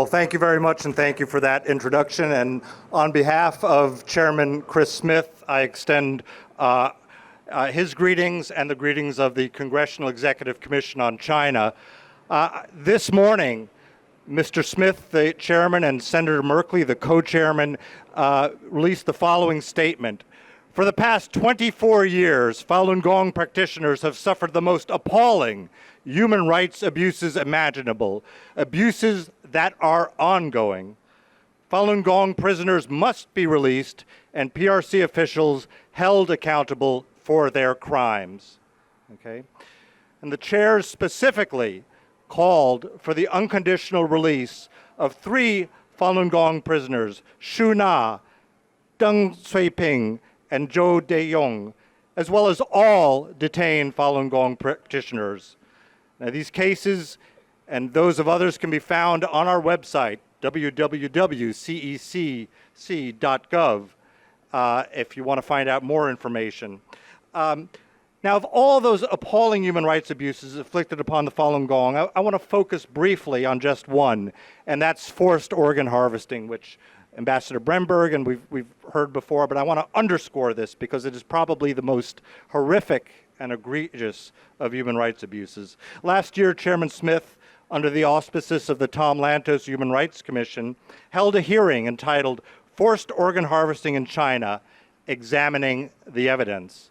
Well, thank you very much, and thank you for that introduction. And on behalf of Chairman Chris Smith, I extend his greetings and the greetings of the Congressional-Executive Commission on China. This morning, Mr. Smith, the chairman, and Senator Merkley, the co-chairman, released the following statement. For the past 24 years, Falun Gong practitioners have suffered the most appalling human rights abuses imaginable, abuses that are ongoing. Falun Gong prisoners must be released and PRC officials held accountable for their crimes. Okay? And the chairs specifically called for the unconditional release of 3 Falun Gong prisoners, Shu Na, Deng Suiping, and Zhou Deyong, as well as all detained Falun Gong practitioners. Now, these cases and those of others can be found on our website, www.cecc.gov, if you want to find out more information. Now, of all those appalling human rights abuses inflicted upon the Falun Gong, I want to focus briefly on just one, and that's forced organ harvesting, which Ambassador Bremberg and we've heard before, but I want to underscore this because it is probably the most horrific and egregious of human rights abuses. Last year, Chairman Smith, under the auspices of the Tom Lantos Human Rights Commission, held a hearing entitled Forced Organ Harvesting in China, Examining the Evidence.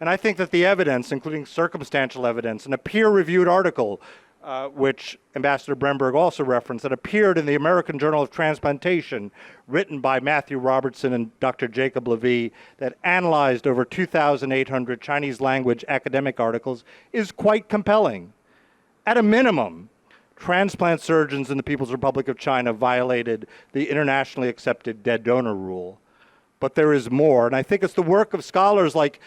And I think that the evidence, including circumstantial evidence, and a peer-reviewed article, which Ambassador Bremberg also referenced, that appeared in the American Journal of Transplantation, written by Matthew Robertson and Dr. Jacob Lavie, that analyzed over 2,800 Chinese language academic articles, is quite compelling. At a minimum, transplant surgeons in the People's Republic of China violated the internationally accepted dead donor rule. But there is more, and I think it's the work of scholars like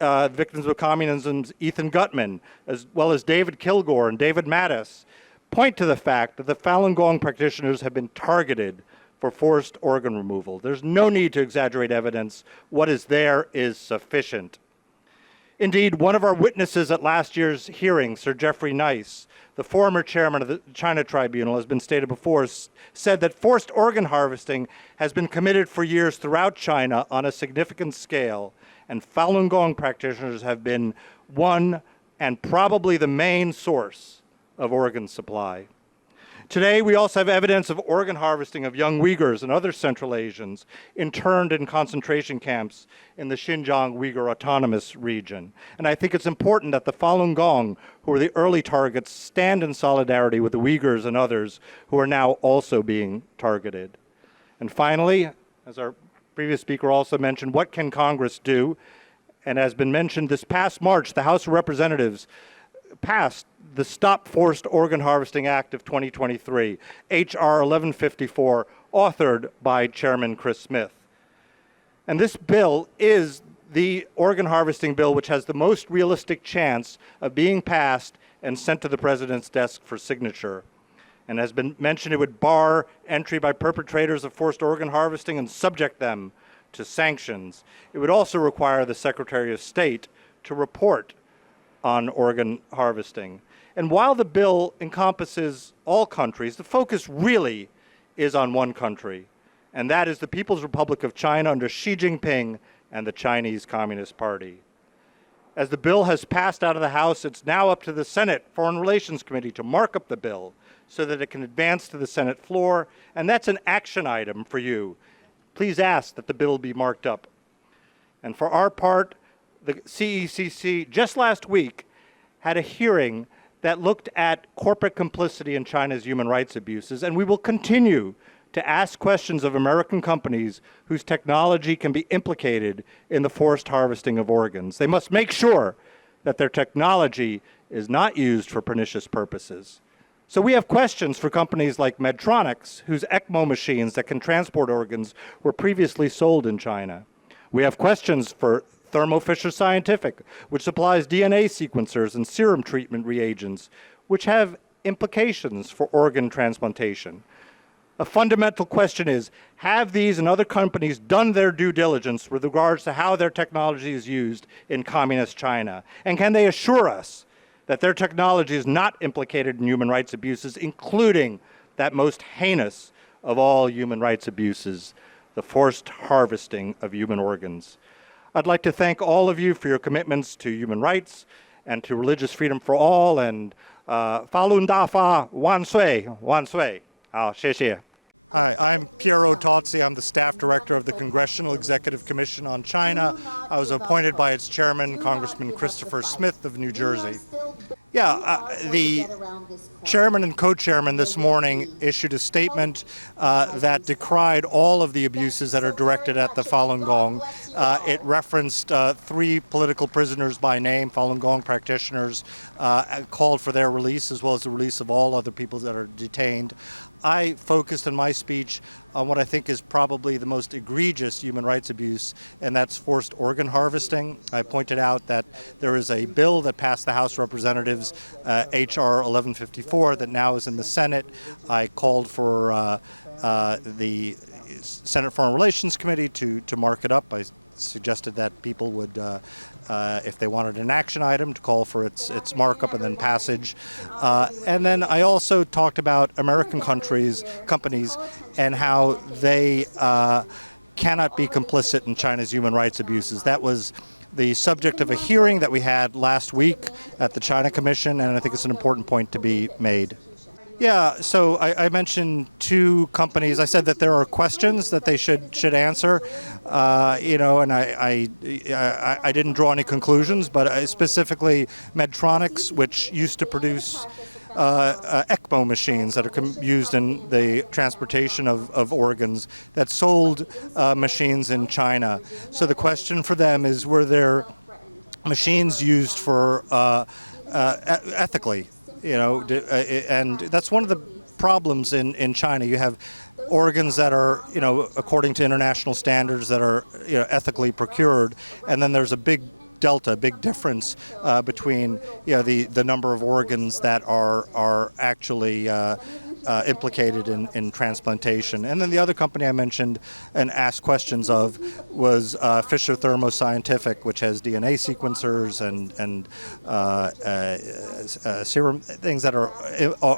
Victims of Communism's Ethan Gutman, as well as David Kilgore and David Mattis, point to the fact that the Falun Gong practitioners have been targeted for forced organ removal. There's no need to exaggerate evidence. What is there is sufficient. Indeed, one of our witnesses at last year's hearing, Sir Jeffrey Nice, the former chairman of the China Tribunal, has been stated before, said that forced organ harvesting has been committed for years throughout China on a significant scale, and Falun Gong practitioners have been one and probably the main source of organ supply. Today, we also have evidence of organ harvesting of young Uyghurs and other Central Asians interned in concentration camps in the Xinjiang Uyghur Autonomous Region. And I think it's important that the Falun Gong, who are the early targets, stand in solidarity with the Uyghurs and others who are now also being targeted. And finally, as our previous speaker also mentioned, what can Congress do? And as been mentioned, this past March, the House of Representatives passed the Stop Forced Organ Harvesting Act of 2023, H.R. 1154, authored by Chairman Chris Smith. And this bill is the organ harvesting bill which has the most realistic chance of being passed and sent to the President's desk for signature. And as been mentioned, it would bar entry by perpetrators of forced organ harvesting and subject them to sanctions. It would also require the Secretary of State to report on organ harvesting. And while the bill encompasses all countries, the focus really is on one country, and that is the People's Republic of China under Xi Jinping and the Chinese Communist Party. As the bill has passed out of the House, it's now up to the Senate Foreign Relations Committee to mark up the bill so that it can advance to the Senate floor, and that's an action item for you. Please ask that the bill be marked up. And for our part, the CECC just last week had a hearing that looked at corporate complicity in China's human rights abuses, and we will continue to ask questions of American companies whose technology can be implicated in the forced harvesting of organs. They must make sure that their technology is not used for pernicious purposes. So we have questions for companies like Medtronic, whose ECMO machines that can transport organs were previously sold in China. We have questions for Thermo Fisher Scientific, which supplies DNA sequencers and serum treatment reagents, which have implications for organ transplantation. A fundamental question is, have these and other companies done their due diligence with regards to how their technology is used in communist China? And can they assure us that their technology is not implicated in human rights abuses, including that most heinous of all human rights abuses, the forced harvesting of human organs. I'd like to thank all of you for your commitments to human rights and to religious freedom for all, and Falun Dafa Wan Sui, Wan Sui. 好，谢谢。Hi, I'm Piero Tozzi. I'm the staff director of the Congressional-Executive Commission on China. I was appointed by its chairman, Congressman Christopher Smith of New Jersey. The chairman and co-chairman this morning issued a statement that decried all of the abuses that are directed at the Falun Gong. It referenced 3 political prisoners by name, Falun Gong practitioners, called for their release as well as the release of all other people that are detained. I focused in my speech on what I think is probably the most egregious human rights abuse, and that's forced organ harvesting. I pointed out that there is a bill that passed the House of Representatives, H.R. 1154, that now is in the Senate. I called for the Senate Foreign Relations Committee to mark it up. I suggested that people would, if they wanted an action item, to call for its markup and then passage. And then I also talked about American companies and how they cannot be complicit in China's human rights abuses. That was the subject of a hearing that we had last week at the China Commission, and I think it's an important point to be made. Yeah, so I mentioned 2 companies. I said that there are questions that they should answer, and I didn't draw any conclusions, but specifically Medtronics, which used to produce ECMO machines that are used in the transportation of organs, that sold machines in China. So the question for them is, were there machines used for ethically? And that's one of the problems in China. You have organs that are, according to international standards, that are, ethically procured, and then there's a big delta, big difference between, the number of organs that are actually implicated in transplantation. And then the other company I mentioned and asked questions of was Fisher Thermo Scientific, which has DNA sequencers and serum things that are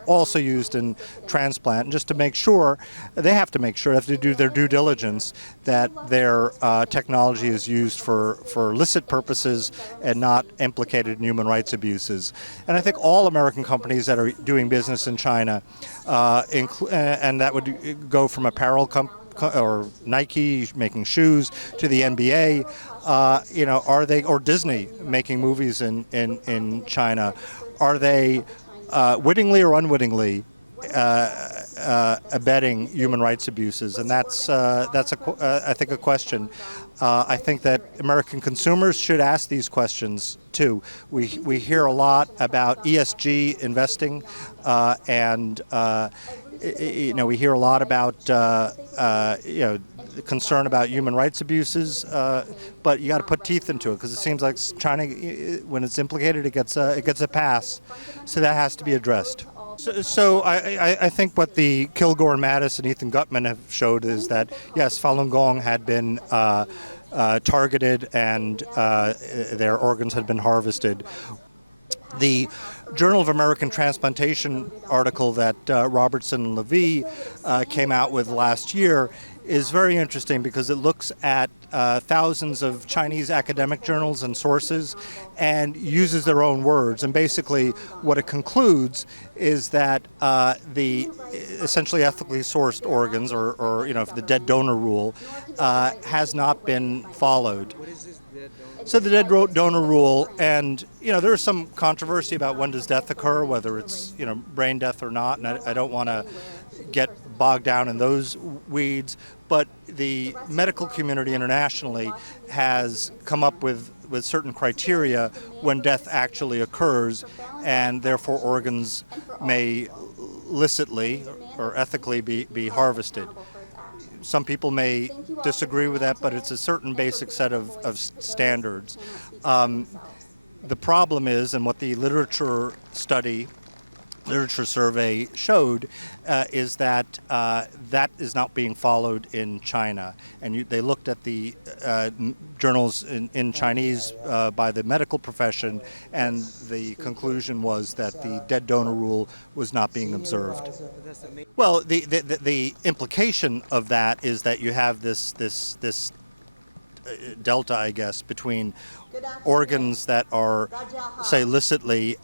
also used in transplant. And just to make sure, they have to do their due diligence that their technology is used for illicit purposes and not implicated in human rights abuses. And I think all American companies that are doing business in China, and that would go from apparel or Nike making shoes to the NBA, are they, or Disney making movies in China, are they wittingly or unwittingly abetting human rights abuses? And that's I think a question. I think that American consumers should ask these questions too. We hear a lot about ESG investing, and we hear a lot about the concern about human rights abuses, but you got to put teeth into it, because it seems like China, when it's implicated, it gets a pass. So that has to be addressed. So I think what the Kilgore and Mattis and Ethan Gutman have showed is that, yes, Falun Gong had been targeted and their organs had been harvested. The Journal of American Transplantation article that Robertson and Lavie came out with last year is very interesting, because it looks at thousands of Chinese academic journals and sources and uses their own words. And basically what it concludes is that the essentially ethically sourced organs, or the dead donor rule, has not been followed. So the dead donor rule, and there is some controversy about when does death occur, whether it's brain death or not, and I don't want to get bogged down in those weeds, but the medical community internationally has come up with certain criteria when death actually occurs, and therefore organs may licitly or ethically be harvested. Some people may disagree with that, but it's a certain basic set of standards. The problem is, and what the literature study literature survey showed is that that is not being followed in China. And they looked at the journals in Chinese by the medical profession, and the conclusion was that the dead donor rule was not being observed. Well, the implication of that is that you have this delta, I guess, between organs that are, say, illicitly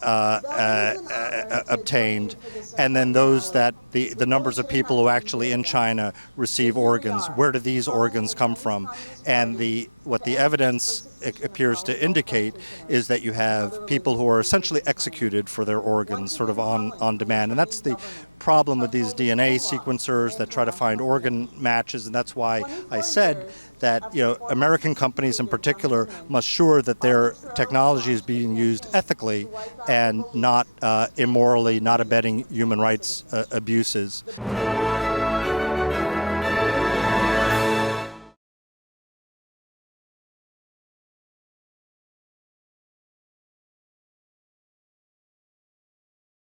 obtained, and then those that the numbers of people who actually in China receive organs. Where do these organs come from? And what the evidence appears to indicate is that you have people who are essentially executed for their organs, sort of on demand. And that's the problem with these DNA sequencers that try to find organ matches, and that's why I said that American companies in particular must ensure that their technology is being used ethically and not immorally, not abetting human rights abuses.